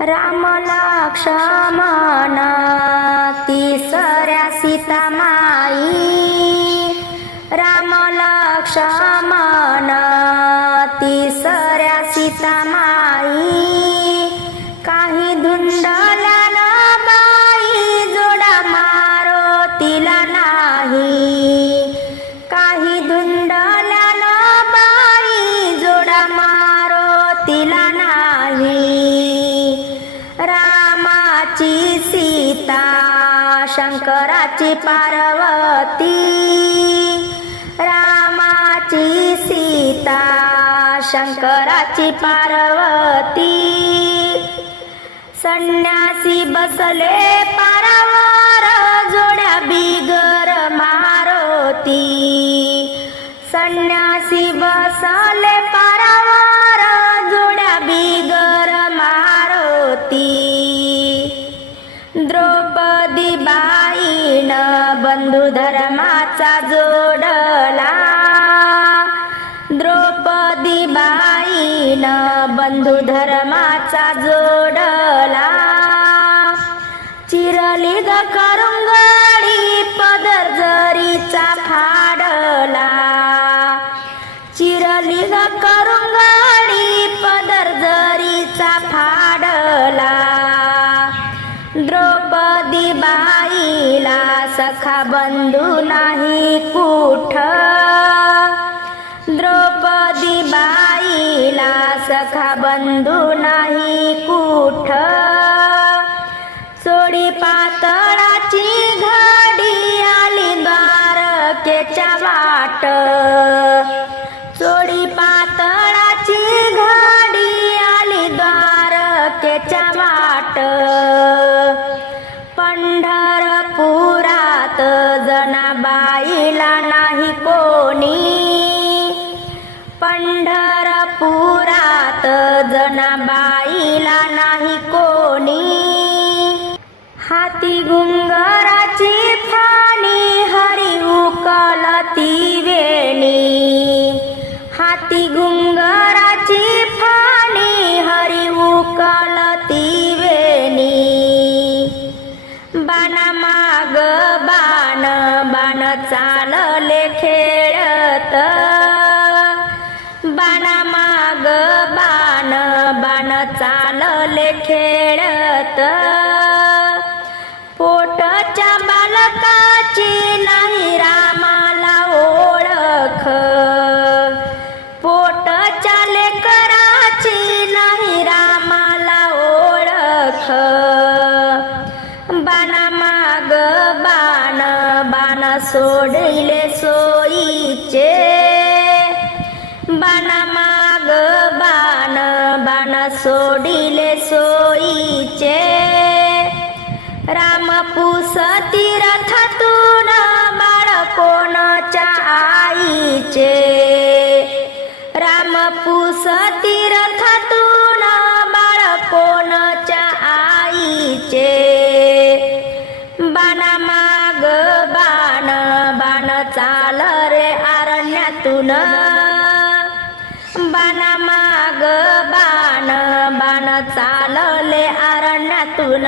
राम लक्ष्मण तिसऱ्या सीता माई, राम लक्ष्मण तिसऱ्या सीता माई, काही धुंडल्यान बाई जोडा मारुतीला नाही, काही धुंडल्यान बाई जोडा मारुतीला नाही, रामाची सीता शंकराची पार्वती, रामाची सीता शंकराची पार्वती, संन्यासी बसले पारावर जोड्या बिगर मारुती, संन्यासी बसले पारावर जोड्या बिगर मारुती, द्रौपदी बाईन बंधू धर्माचा जोडला, द्रौपदी बाईन बंधू धर्माचा जोडला, चिरली ग करुंगडी पदर जरीचा फाडला, चिरली ग करुंगडी पदर जरीचा फाडला, द्रौपदी बाईला सखा बंधू नाही कुठ, द्रौपदी बाईला सखा बंधू नाही कुठ, चोडी पातळाची घडी आली द्वारकेच्या वाट, चोडी पातळाची घडी आली द्वारकेच्या वाट, पंढरपुरात जनाबाईला नाही कोणी, पंढरपुरात जनाबाईला नाही कोणी, हाती घुंगराची फाणी हरी उकलती वेणी, हाती घुंगराची फाणी हरी उकलती वेणी, बाणा माग बाण बाण चालले खेळत, बाणा माग बाण बाण चालले खेळत, पोटच्या बालकाची नाही रामाला ओळख, पोटच्या लेकराची नाही रामाला ओळख, बाणा माग बाण बाण सोडिले सोयीचे, बाणा माग बाण बाण सोडिले सोयीचे, रामपूस तीर्थातून बाळ कोणाच्या आईचे, रामपूस तीर्थातून बाळ कोणाच्या आईचे, बाणा माग बाण बाण चाल रे अरण्यातून, बाणा माग बाण बाण चालले अरण्यातून,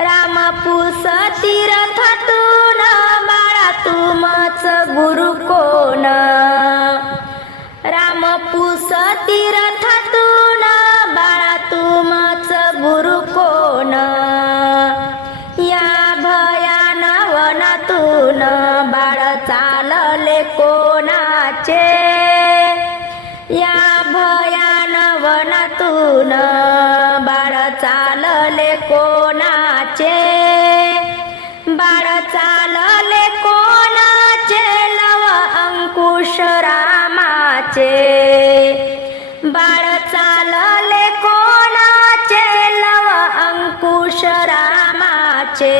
रामपूस तीर्थातून बाळा तुमच गुरु कोण, रामपूस तीर्थातून बाळा तुमच गुरु कोण, या भयान वनातून बाळ चालले कोणाचे, या भयान वनातून बाळ चालले कोणाचे, बाळ चालले कोणाचे लव अंकुश रामाचे, बाळ चालले कोणाचे लव अंकुश रामाचे,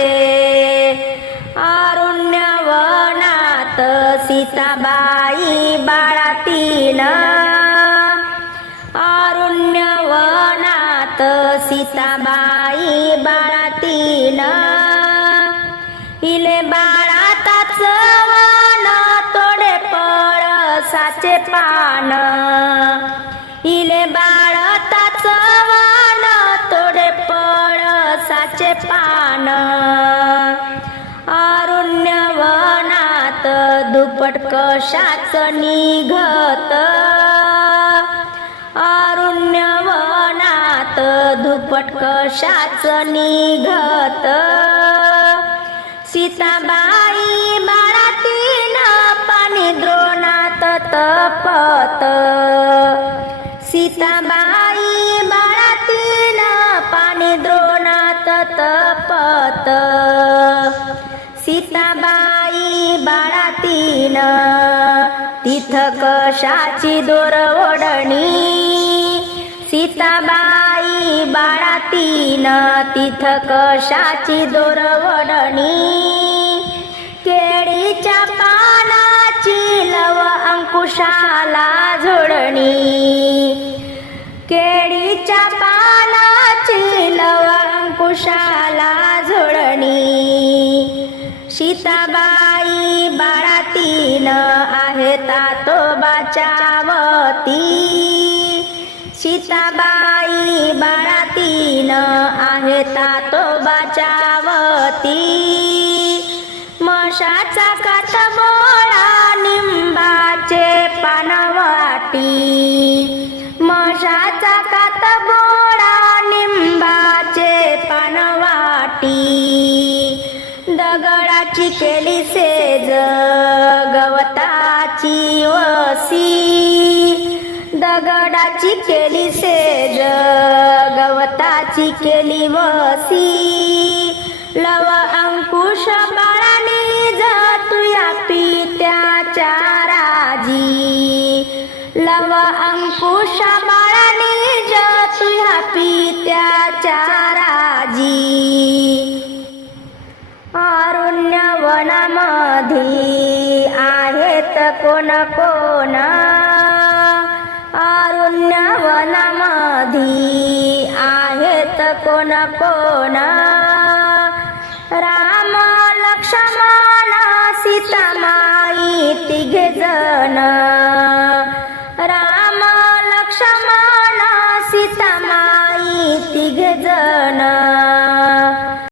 अरण्यवनात सीताबाई बाळातीन, अरण्यवनात सीताबाई बाळातीन, इले बाळाताच वन तोडे पळसाचे पान, इले बाळाताच वन कशाच निघत अरण्यवनात धुपट कशाच निघत सीताबाई बाळातीन पाणी द्रोणात तपत सीताबाई बाळातीन पाणी द्रोणात तपत सीताबाई बाळातीन तिथ कशाची दोर ओढणी सीताबाई बाळातीन तिथ कशाची दोर ओढणी केळीच्या पानाची लव अंकुशाला झोडणी केळीच्या पानाची लव अंकुशाला झोडणी सीताबाई बाळातीन आहे तातोबाच्यावती सीताबाई बाळातीन आहे तातोबाच्यावती मशाचा कातबोळा निंबाचे पानवाटी मशाचा कातबोळा निंबाचे पानवाटी दगडाची केली सेज गवताची वसी दगडाची केली सेज गवताची केली वसी लव अंकुश बाळाने जतुया पित्याच्या राजी लव अंकुश बाळाने जतुया पित्याच्या राजी अरण्यवनामध्ये आहेत कोण कोण अरण्यवनामध्ये आहेत कोण कोण राम लक्ष्मण सीतामाई तिघे जण